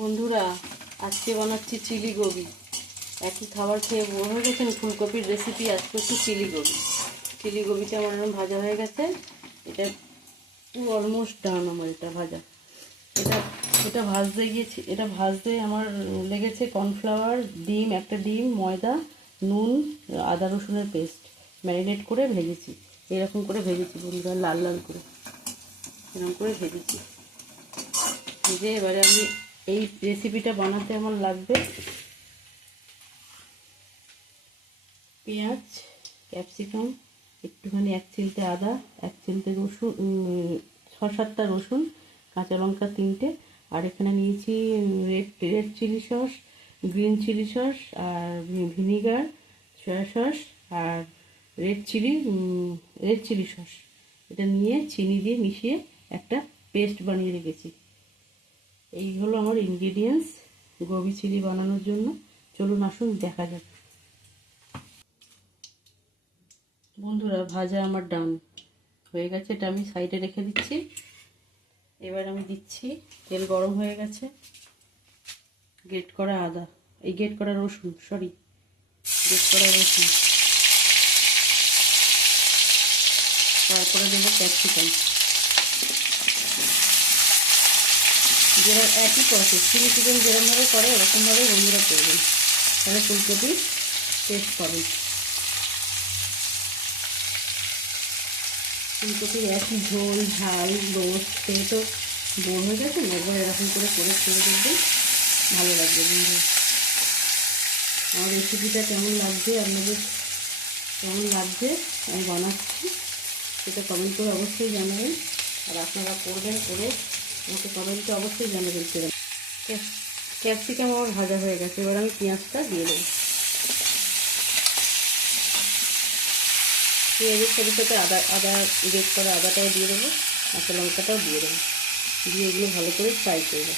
বন্ধুরা, আজকে বানাচ্ছি চিলি গোবি। একই খাবার খেয়ে বোর হয়ে গেছেন, ফুলকপির রেসিপি। আজকে হচ্ছে চিলি গোবি। চিলি গোবিটা আমার এখন ভাজা হয়ে গেছে। এটা অলমোস্ট ডান আমার এটা ভাজা। এটা এটা ভাজতে গিয়েছি, এটা ভাজতে আমার লেগেছে কর্নফ্লাওয়ার, ডিম, একটা ডিম, ময়দা, নুন, আদা রসুনের পেস্ট ম্যারিনেট করে ভেজেছি। এরকম করে ভেজেছি বন্ধুরা, লাল লাল করে এরকম করে ভেজেছি। ভেজে এবারে আমি এই রেসিপিটা বানাতে আমার লাগবে পেঁয়াজ, ক্যাপসিকাম, একটুখানি 1 চিমটে আদা, 1 চিমটে রসুন, 6-7টা রসুন, কাঁচা লঙ্কা 3টে, আর এখানে নিয়েছি red chilli sauce, green chilli sauce, আর ভিনিগার, সয়া সস, আর রেড চিলি সস। এটা নিয়ে চিনি দিয়ে মিশিয়ে একটা পেস্ট বানিয়ে রেখেছি। এই হলো আমার ইনগ্রিডিয়েন্টস গোবি চিলি বানানোর জন্য। চলুন আসুন দেখা যাক। বন্ধুরা, ভাজা আমার ডান হয়ে গেছে, এটা আমি সাইডে রেখে দিচ্ছি। এবার আমি দিচ্ছি, তেল গরম হয়ে গেছে, গ্রেট করা আদা, গ্রেট করা রসুন, তারপরে দেবো ক্যাপসিকাম। যেরকম একই প্রসেস, চিলি চিকেন যেরকমভাবে করে ওরকমভাবে বন্ধুরা করবেন, তাহলে ফুলকপি টেস্ট পাবেন। ফুলকপির একই ঝোল ঝাল রোস্ট খেয়ে তো বোর হয়ে গেছেন, একবার এরকম করে করে দেখবেন, ভালো লাগবে বন্ধু। আমার রেসিপিটা কেমন লাগছে, আপনাদের কেমন লাগছে আমি বানাচ্ছি সেটা কমেন্ট করে অবশ্যই জানাবেন। আর আপনারা করবেন, করে আমাকে কমেন্টে অবশ্যই জানাবেন। ক্যাপসিকাম আমার ভাজা হয়ে গেছে, এবার আমি পেঁয়াজটা দিয়ে দেবো। পেঁয়াজের সাথে সাথে আদা গ্রেট করা আদাটাও দিয়ে দেবো, কাঁচা লঙ্কাটাও দিয়ে দেবো, দিয়ে এগুলো ভালো করে ফ্রাই করবো।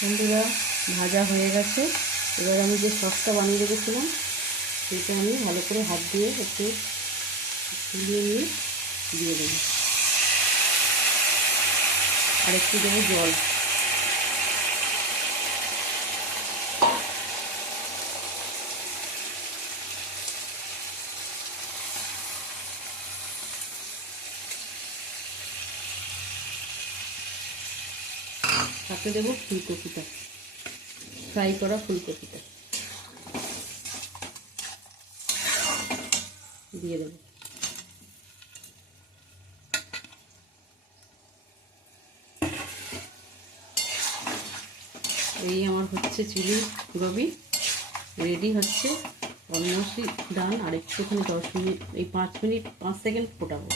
বন্ধুরা, ভাজা হয়ে গেছে। এবার আমি যে সসটা বানিয়ে রেখেছিলাম সেটা আমি ভালো করে হাত দিয়ে একটু ফুলিয়ে নিয়ে দিয়ে দেবো, আর একটু দেবো জল। সাথে দেবো ফুলকপিটা, ফ্রাই করা ফুলকপিটা দিয়ে দেবো। এই আমার হচ্ছে চিলি গোবি রেডি হচ্ছে, অলমোস্টই ডান। আর একটুখানি 10 মিনিট, এই 5 সেকেন্ড ফোটাবো।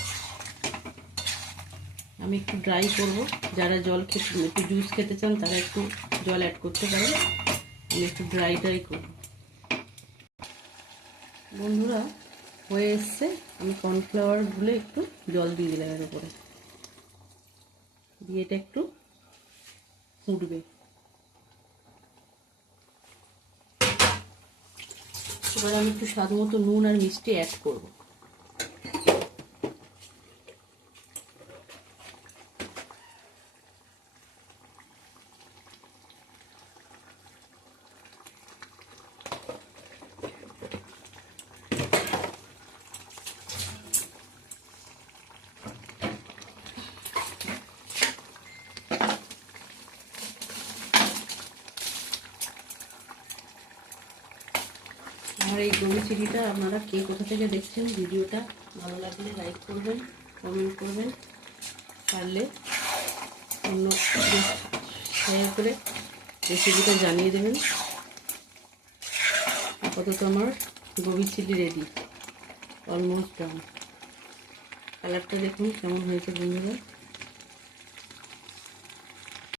আমি একটু ড্রাই করব, যারা জল খেতে একটু জুস খেতে চান তারা একটু জল অ্যাড করতে পারেন। আমি একটু ড্রাই করব। বন্ধুরা, হয়ে এসছে, আমি কর্নফ্লাওয়ার গুলে একটু জল দিয়ে দিলাম এর উপরে, দিয়ে এটা একটু ফুটবে। এবার আমি একটু স্বাদ মতো নুন আর মিষ্টি অ্যাড করব। আমার এই গোবি চিলিটা আপনারা কে কোথা থেকে দেখছেন, ভিডিওটা ভালো লাগলে লাইক করবেন, কমেন্ট করবেন, পারলে অন্য শেয়ার করে রেসিপিটা জানিয়ে দেবেন। আপাতত আমার gobi chilli ready, almost done. কালারটা দেখুন কেমন হয়েছে বন্ধুরা।